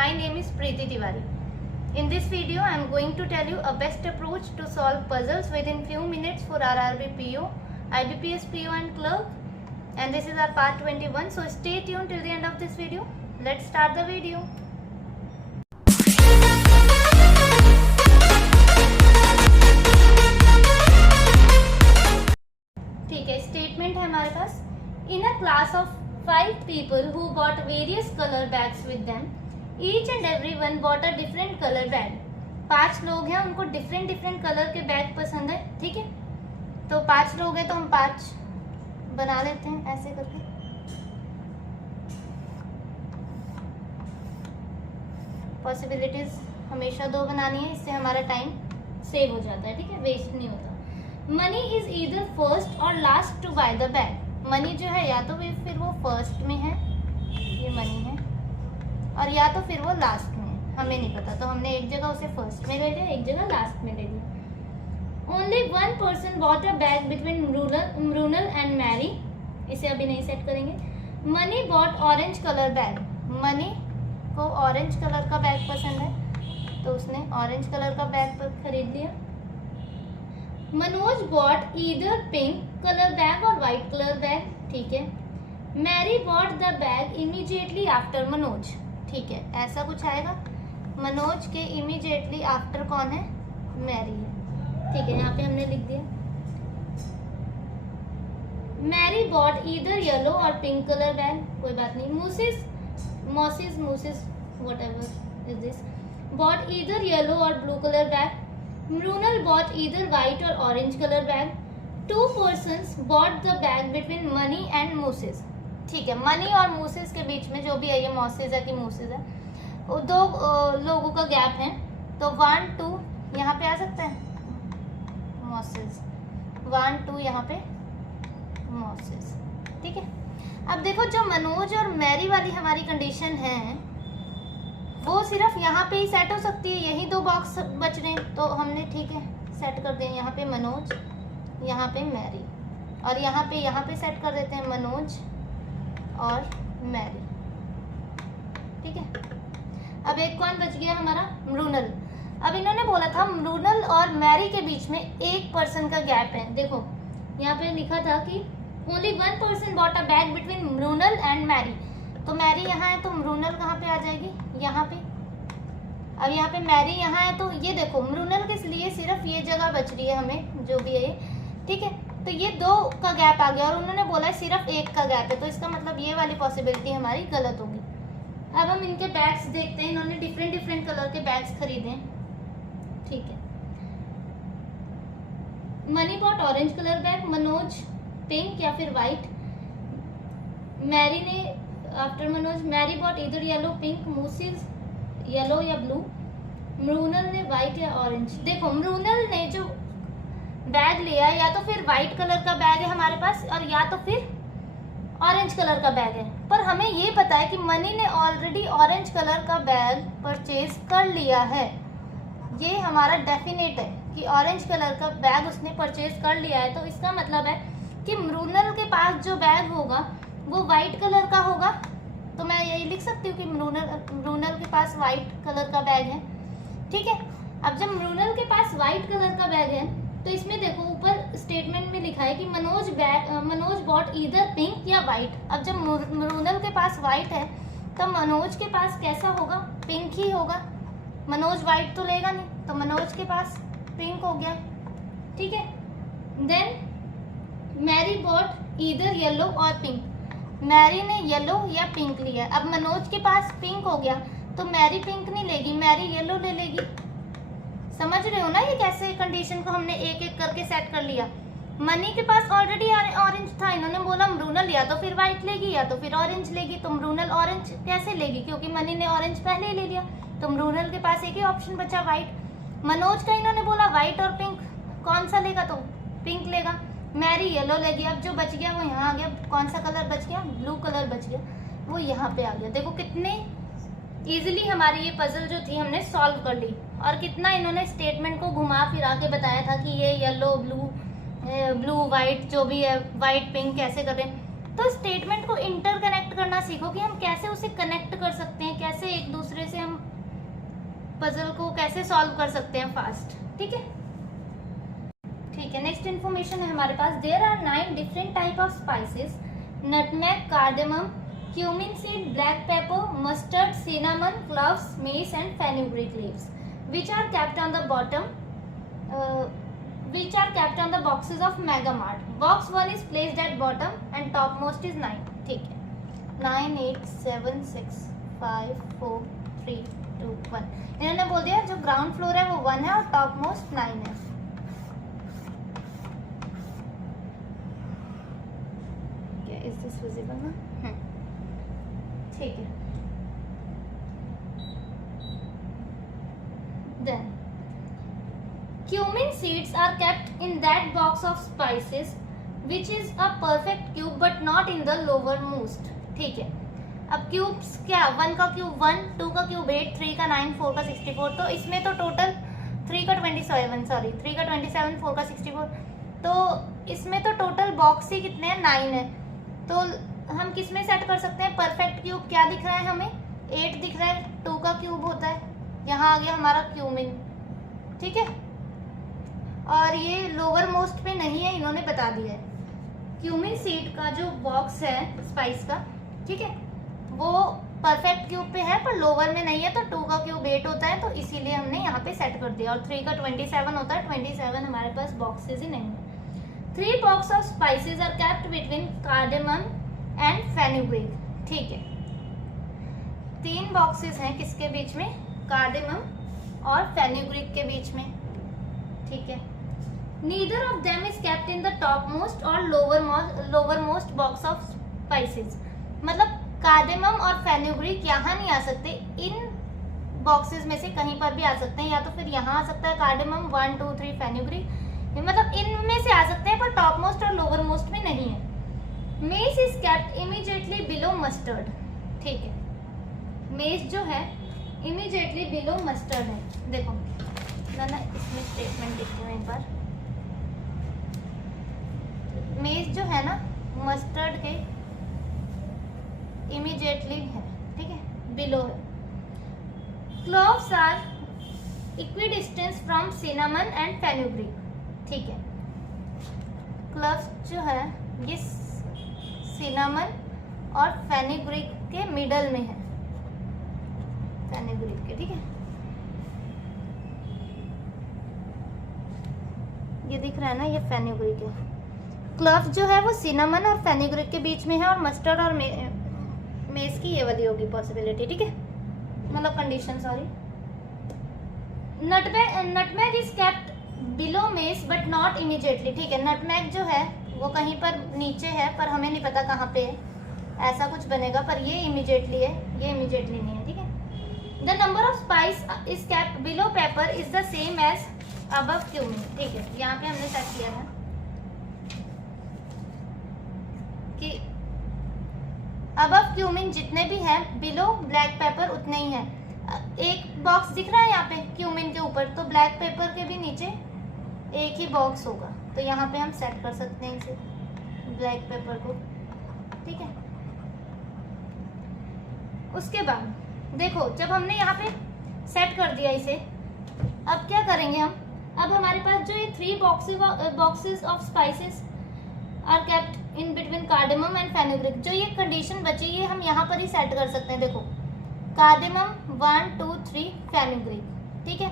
my name is Preeti Tiwari. In this video, I am going to tell you a best approach to solve puzzles within few minutes for RRB PO, IBPS PO and clerk. And this is our part 21. So stay tuned till the end of this video. Let's start the video. ठीक है, statement है हमारे पास. In a class of 5 people who bought various color bags with them, each and every one bought a different color bag. 5 लोग हैं, उनको different colour के bag पसंद है. ठीक है, तो 5 लोग हैं तो हम 5 बना लेते हैं ऐसे करके. पॉसिबिलिटीज हमेशा 2 बनानी है, इससे हमारा टाइम सेव हो जाता है. ठीक है, वेस्ट नहीं होता. मनी इज ईदर फर्स्ट और last to buy the bag. Mani जो है या तो फिर वो फर्स्ट में है, ये मनी है, और या तो फिर वो लास्ट में है, हमें नहीं पता. तो हमने एक जगह उसे फर्स्ट में ले लिया, एक जगह लास्ट में ले लिया. Only one person bought a bag between Mrinal and Mary. इसे अभी नहीं सेट करेंगे. Mani bought orange colour bag. Mani को ऑरेंज कलर का बैग पसंद है तो उसने ऑरेंज कलर का बैग खरीद लिया. Manoj bought either pink colour bag और व्हाइट कलर बैग. ठीक है. Mary bought the bag immediately after Manoj. ठीक है, ऐसा कुछ आएगा. मनोज के इमीडिएटली आफ्टर कौन है? मैरी है. ठीक है, यहाँ पे हमने लिख दिया. मैरी बॉट ईदर येलो और पिंक कलर बैग. कोई बात नहीं. Moses whatever is this bought either yellow और blue colour bag. Mrinal bought either white or orange color bag. 2 persons bought the bag between money and Moses. ठीक है, money और मूसेस के बीच में जो भी है, ये मॉसेस है कि मूसेस है, वो 2 लोगों का गैप है. तो 1 2 यहाँ पे आ सकता है, मॉसेस. 1 2 यहाँ पे मॉसेस. ठीक है. अब देखो, जो मनोज और मैरी वाली हमारी कंडीशन है वो सिर्फ यहाँ पे ही सेट हो सकती है. यही 2 बॉक्स बच रहे हैं तो हमने ठीक है सेट कर दिए. यहाँ पे मनोज, यहाँ पे मैरी, और यहाँ पे सेट कर देते हैं मनोज और मैरी. ठीक है. अब एक कौन बच गया हमारा? मृणाल. अब इन्होंने बोला था मृणाल और मैरी के बीच में 1 पर्सन का गैप है. देखो यहाँ पे लिखा था कि only 1 person bought a bag between Mrinal and Mary. तो मैरी यहाँ है तो मृणाल कहाँ पे आ जाएगी? यहाँ पे. अब यहाँ पे मैरी यहाँ है तो ये देखो मृणाल के लिए सिर्फ ये जगह बच रही है हमें, जो भी है. ठीक है, तो ये 2 का गैप आ गया और उन्होंने बोला है सिर्फ 1 का गैप है, तो इसका मतलब ये वाली पॉसिबिलिटी हमारी गलत होगी. अब हम इनके बैग्स देखते हैं. इन्होंने डिफरेंट कलर के बैग्स खरीदे. ठीक है. Mani bought orange colour bag, Manoj pink या फिर व्हाइट. मैरी ने after Manoj, Mary bought either yellow pink, मूसिस येलो या ब्लू. मृणाल ने व्हाइट या ऑरेंज. देखो मृणाल ने जो बैग लिया या तो फिर व्हाइट कलर का बैग है हमारे पास और या तो फिर ऑरेंज कलर का बैग है. पर हमें ये पता है कि मनी ने ऑलरेडी ऑरेंज कलर का बैग परचेज कर लिया है. ये हमारा डेफिनेट है कि ऑरेंज कलर का बैग उसने परचेज कर लिया है. तो इसका मतलब है कि मृणाल के पास जो बैग होगा वो व्हाइट कलर का होगा. तो मैं यही लिख सकती हूँ कि मृणाल के पास व्हाइट कलर का बैग है. ठीक है. अब जब मृणाल के पास व्हाइट कलर का बैग है तो इसमें देखो ऊपर स्टेटमेंट में लिखा है कि मनोज बॉट ईदर पिंक या व्हाइट. अब जब मृणाल के पास व्हाइट है तो मनोज के पास कैसा होगा? पिंक ही होगा. मनोज व्हाइट तो लेगा नहीं, तो मनोज के पास पिंक हो गया. ठीक है. Then Mary bought either yellow और पिंक. मैरी ने येलो या पिंक लिया. अब मनोज के पास पिंक हो गया तो मैरी पिंक नहीं लेगी, मैरी येलो ले लेगी. समझ रहे हो ना ये कैसे कंडीशन को हमने एक एक करके सेट कर लिया. मनी के पास ऑलरेडी ऑरेंज था. इन्होंने बोला मृणाल या तो फिर व्हाइट लेगी या तो फिर ऑरेंज लेगी. तो मृणाल ऑरेंज कैसे लेगी? क्योंकि मनी ने ऑरेंज पहले ही ले लिया. तो मृणाल के पास एक ही ऑप्शन बचा, व्हाइट. मनोज का इन्होंने बोला व्हाइट और पिंक, कौन सा लेगा? तो पिंक लेगा. मैरी येलो लेगी. अब जो बच गया वो यहाँ आ गया. कौन सा कलर बच गया? ब्लू कलर बच गया, वो यहाँ पे आ गया. देखो कितने इजीली हमारी ये पजल जो थी हमने सॉल्व कर ली, और कितना इन्होंने स्टेटमेंट को घुमा फिरा के बताया था कि ये येलो ब्लू व्हाइट जो भी है, व्हाइट पिंक कैसे करें. तो स्टेटमेंट को इंटरकनेक्ट करना सीखो कि हम कैसे उसे कनेक्ट कर सकते हैं, कैसे एक दूसरे से हम पजल को कैसे सॉल्व कर सकते हैं फास्ट। ठीक है, ठीक है। नेक्स्ट इन्फॉर्मेशन है हमारे पास, there are 9 different type of spices, nutmeg, cardamom, cumin seed, black pepper, mustard, cinnamon, cloves, mace and fenugreek leaves which are kept on the bottom which are kept on the boxes of Megamart. Box 1 is placed at bottom and topmost is 9. ठीक है, 9 8 7 6 5 4 3 2 1। इन्होंने बोल दिया जो ground floor है वो 1 है और टॉप मोस्ट 9 है। क्या इज दिस विजिबल ना? ठीक है। Then cumin seeds are kept in that box of spices which is a perfect cube but not in the lowermost. ठीक है, अब क्यूब्स क्या, 1 का क्यूब 1, 2 का क्यूब 8, 3 का 9, 4 का 64, तो इसमें तो टोटल 3 का 27, सॉरी 3 का 27, 4 का 64, तो इसमें तो टोटल बॉक्स ही कितने हैं, 9 है। तो हम किस में सेट कर सकते हैं? परफेक्ट क्यूब क्या दिख रहा है हमें? 8 दिख रहा है, 2 का क्यूब होता है, यहाँ आ गया हमारा क्यूमिन। ठीक है, और ये लोअर मोस्ट पे नहीं है, इन्होंने बता दिया है। क्यूमिन सीड का जो बॉक्स है स्पाइस का, ठीक है, वो परफेक्ट क्यूब पे है पर लोअर में नहीं है, तो 2 का क्यूब 8 होता है, तो इसीलिए हमने यहाँ पे सेट कर दिया। और 3 का 27 होता है, 27 हमारे पास बॉक्सेस ही नहीं है। 3 box of spices are kept between cardamom and fenugreek. ठीक है, 3 बॉक्सेस हैं किसके बीच में? कार्डेमम और फेनुग्रीक के बीच में। ठीक है, neither of them is kept in the top most और lower most box of spices. मतलब कार्डेमम और फेनुग्रीक यहाँ नहीं आ सकते, इन बॉक्सेस में से कहीं पर भी आ सकते हैं, या तो फिर यहाँ आ सकता है कार्डेमम 1 2 3 फेनुग्रीक, मतलब इनमें से आ सकते हैं, पर टॉप मोस्ट और लोअर मोस्ट में नहीं है। Mess is kept immediately below mustard. ठीक है, मेस जो है इमीडिएटली बिलो मस्टर्ड है। देखो ना इसमें स्टेटमेंट देखती हूँ एक बार। मेस जो है ना मस्टर्ड के इमीडिएटली है, ठीक है, बिलो है। Cloves are equidistance from cinnamon and fenugreek. ठीक है, क्लोव्स जो है ये सिनामन और फेनुग्रीक के मिडल में है, फेनुग्रीक के। ठीक है, ये दिख रहा है ना, ये फेनुग्रीक है। क्लोव्स जो है वो सिनामन और फेनुग्रीक के बीच में है, और मस्टर्ड और मेस की ये वाली होगी पॉसिबिलिटी। ठीक है, मतलब condition, sorry. Nutmeg is kept below mess but not immediately. ठीक है, नटमेग जो है वो कहीं पर नीचे है पर हमें नहीं पता कहाँ पे है, ऐसा कुछ बनेगा, पर ये इमीडिएटली है, ये इमीडिएटली नहीं है। ठीक है, the number of spice is kept below pepper is the same as above cumin. ठीक है, यहाँ पे हमने सेट किया था कि अबव क्यूमिन जितने भी हैं, बिलो ब्लैक पेपर उतने ही हैं। एक बॉक्स दिख रहा है यहाँ पे क्यूमिन के ऊपर, तो ब्लैक पेपर के भी नीचे एक ही बॉक्स होगा, तो यहाँ पे हम सेट कर सकते हैं इसे, ब्लैक पेपर को। ठीक है, उसके बाद देखो जब हमने यहाँ पे सेट कर दिया इसे, अब क्या करेंगे हम? अब हमारे पास जो ये 3 boxes of spices are kept in between cardamom and fenugreek, जो ये कंडीशन बची ये हम यहाँ पर ही सेट कर सकते हैं। देखो कार्डेमम 1 2 3 फेनुग्रीक, ठीक है,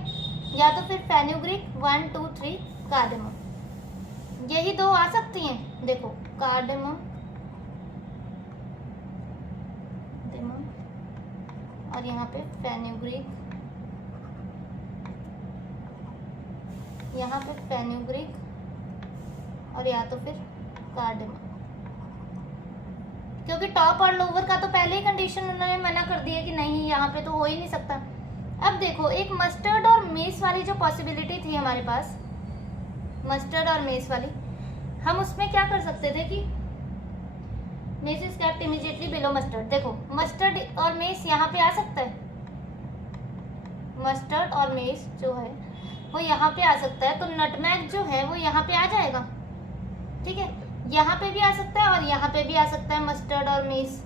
या तो फिर फेनुग्रीक 1 2 3 कार्डेमम, यही 2 आ सकती हैं। देखो कार्डेमम और यहाँ पे फेनुग्रीक, यहाँ पे फेनुग्रीक और या तो फिर कार्डेमम, क्योंकि टॉप और लोअर का तो पहले ही कंडीशन उन्होंने मना कर दिया कि नहीं यहाँ पे तो हो ही नहीं सकता। अब देखो एक मस्टर्ड और मेस वाली जो पॉसिबिलिटी थी हमारे पास, मस्टर्ड और मेस वाली, हम उसमें क्या कर सकते थे कि mess is kept immediately below mustard. देखो मस्टर्ड और मेस यहाँ पे आ सकता है, मस्टर्ड और मेस जो है वो यहाँ पे आ सकता है, तो नटमैग जो है वो यहाँ पे आ जाएगा। ठीक है, यहाँ पे भी आ सकता है और यहाँ पे भी आ सकता है, मस्टर्ड और मेस,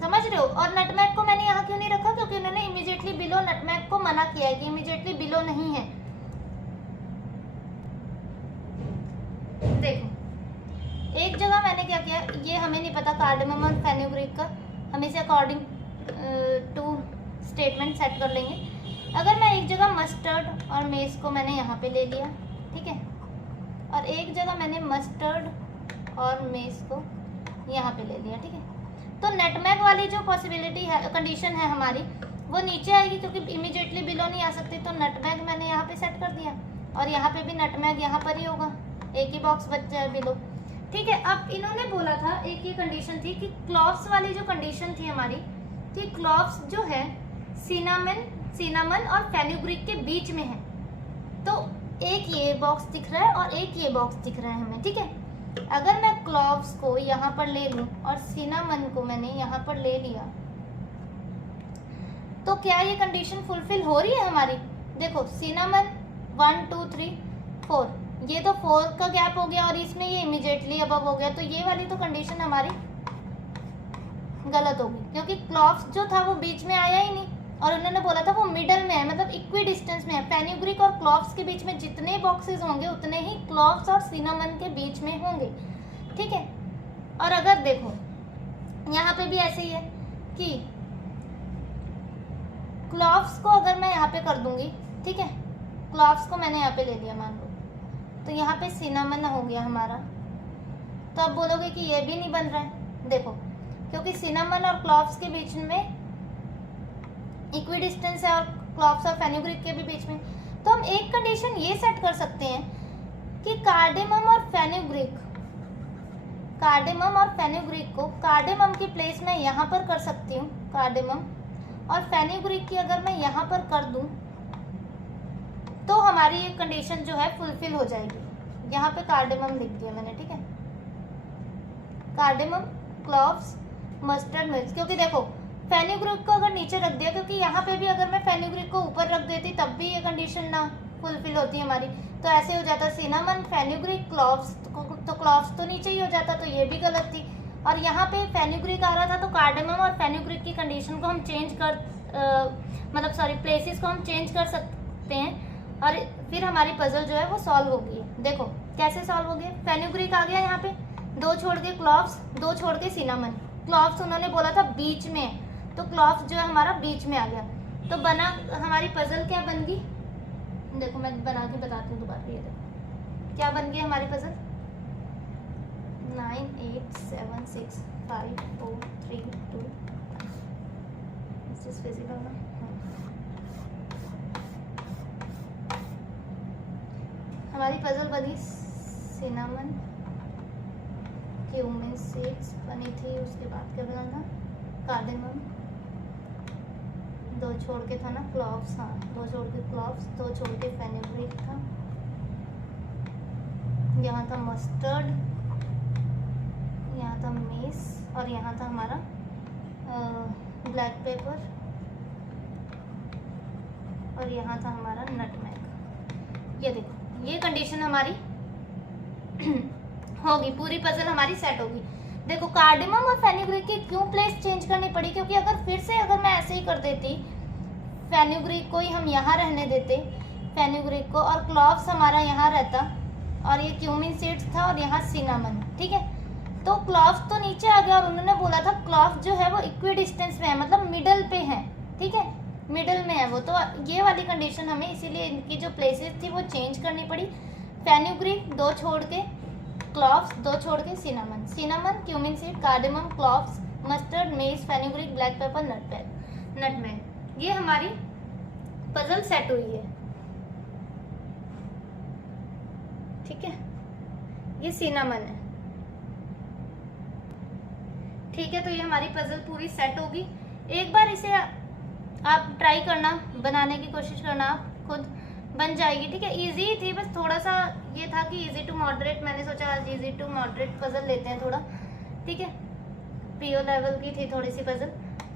समझ रहे हो। और नटमैग को मैंने यहाँ क्यों नहीं रखा, क्योंकि उन्होंने इमीडिएटली बिलो नटमैग को मना किया है कि इमीडिएटली बिलो नहीं है। देखो एक जगह मैंने क्या किया, ये हमें नहीं पता कार्डेमम और फेनुग्रीक का, हम इसे अकॉर्डिंग टू स्टेटमेंट सेट कर लेंगे। अगर मैं एक जगह मस्टर्ड और मेस को मैंने यहाँ पे ले लिया, ठीक है, और एक जगह मैंने मस्टर्ड और मेस को यहाँ पे ले लिया, ठीक है, तो नटमैग वाली जो पॉसिबिलिटी है, कंडीशन है हमारी, वो नीचे आएगी क्योंकि इमीडिएटली बिलो नहीं आ सकती। तो नटमैग मैंने यहाँ पे सेट कर दिया और यहाँ पे भी नटमैग यहाँ पर ही होगा, एक ही बॉक्स बच जाए बिलो, ठीक है। अब इन्होंने बोला था, एक ये कंडीशन थी कि क्लॉव्स वाली जो कंडीशन थी हमारी, कि क्लॉव्स जो है सिनामन और फेनुग्रीक के बीच में है। तो एक ये बॉक्स दिख रहा है और एक ये बॉक्स दिख रहा है हमें, ठीक है। अगर मैं क्लॉव्स को यहाँ पर ले लूं और सिनामन को मैंने यहाँ पर ले लिया, तो क्या ये कंडीशन फुलफिल हो रही है हमारी? देखो सिनामन 1 2 3 4, ये तो 4 का गैप हो गया और इसमें ये इमीडिएटली अबव हो गया, तो ये वाली तो कंडीशन हमारी गलत होगी, क्योंकि क्लॉव्स जो था वो बीच में आया ही नहीं और उन्होंने बोला था वो मिडल में है, मतलब इक्वी डिस्टेंस में है। फेनुग्रीक और क्लॉव्स के बीच में जितने बॉक्सेस होंगे उतने ही क्लॉव्स और सिनामन के बीच में होंगे, ठीक है। और अगर देखो यहाँ पे भी ऐसे ही है कि क्लॉव्स को अगर मैं यहाँ पे कर दूंगी, ठीक है, क्लॉव्स को मैंने यहाँ पे ले लिया मान लो, तो यहाँ पे सिनामन हो गया हमारा। तो अब बोलोगे कि ये भी नहीं बन रहा है, देखो क्योंकि सिनामन और क्लॉव्स के बीच में इक्वी डिस्टेंस है और क्लॉव्स और फेनुग्रीक के भी बीच में। तो हम एक कंडीशन ये सेट कर सकते हैं कि कार्डेमम और फेनुग्रीक को कार्डेमम की प्लेस में यहाँ पर कर सकती हूँ, कार्डेमम, और फेनुग्रीक की अगर मैं यहाँ पर कर दूँ तो हमारी ये कंडीशन जो है फुलफिल हो जाएगी। यहाँ पे कार्डेमम लिख दिया मैंने, ठीक है, कार्डेमम, क्लॉव्स, मस्टर्ड मिल्क, क्योंकि देखो फेनुग्रीक को अगर नीचे रख दिया, क्योंकि यहाँ पे भी अगर मैं फेनुग्रीक को ऊपर रख देती तब भी ये कंडीशन ना फुलफिल होती हमारी, तो ऐसे हो जाता सिनामन, फेनुग्रीक, क्लॉव्स, तो क्लॉव्स तो नीचे ही हो जाता, तो ये भी गलत थी। और यहाँ पे फेनुग्रीक आ रहा था, तो कार्डेमम और फेनुग्रीक की कंडीशन को हम चेंज कर प्लेसेस को हम चेंज कर सकते हैं और फिर हमारी पजल जो है वो सॉल्व होगी। देखो कैसे सॉल्व होगी, फेनुग्रीक आ गया यहाँ पे, 2 छोड़ के क्लॉव्स, 2 छोड़ के सिनामन, क्लॉव्स उन्होंने बोला था बीच में है, तो क्लॉव्स जो है हमारा बीच में आ गया, तो बना हमारी पजल क्या बन गई, देखो मैं बना के बताती हूँ दोबारा, ये देखो क्या बन गई हमारी पजल, 9 8 7 6 5 4 3 2, दिस इज फिजिकल ना। हमारी पजल बनी सिनामन, क्यूमिन सीड्स बनी थी, उसके बाद क्या बना था, कार्डेमम, 2 छोड़ के था ना क्लॉव्स, हाँ 2 छोड़ के क्लॉव्स, 2 छोड़ के फेनुग्रीक था, यहाँ था मस्टर्ड, यहाँ था मेस और यहाँ था हमारा ब्लैक पेपर और यहाँ था हमारा नटमैग। ये देखो ये कंडीशन हमारी होगी, पूरी पजल हमारी सेट होगी। देखो कार्डेमम और फेनुग्रीक की क्यों प्लेस चेंज करनी पड़ी, क्योंकि अगर मैं ऐसे ही कर देती, फेनुग्रीक को ही हम यहाँ रहने देते, फेनुग्रीक को, और क्लॉव्स हमारा यहाँ रहता और ये क्यूमिन सीड्स था और यहाँ सिनामन, ठीक है, तो क्लॉव्स तो नीचे आ गया और उन्होंने बोला था क्लॉव्स जो है वो इक्वी डिस्टेंस में है, मतलब मिडल पे है, ठीक है, मिडल में है वो, तो ये वाली कंडीशन हमें इसीलिए इनकी जो प्लेसेस थी वो चेंज करनी पड़ी। फेनुग्रीक 2 छोड़ के क्लॉव्स, 2 छोड़ के cinnamon, cumin seed, cardamom, cloves, mustard, mess, fenugreek, black pepper, nutmeg, ये हमारी पजल सेट हुई है, ठीक है, ये सिनामन है, ठीक है। तो ये हमारी पजल पूरी सेट होगी। एक बार इसे आप ट्राई करना, बनाने की कोशिश करना, आप खुद बन जाएगी, ठीक है। इजी थी, बस थोड़ा सा ये था कि इजी टू मॉडरेट, मैंने सोचा आज इजी टू मॉडरेट पजल लेते हैं थोड़ा, ठीक है, पीओ लेवल की थी थोड़ी सी पजल,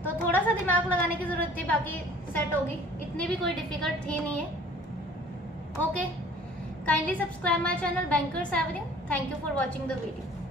तो थोड़ा सा दिमाग लगाने की ज़रूरत थी, बाकी सेट होगी, इतनी भी कोई डिफिकल्ट थी नहीं है। Okay, Kindly subscribe my channel Bankers Avenue. Thank you for watching the video.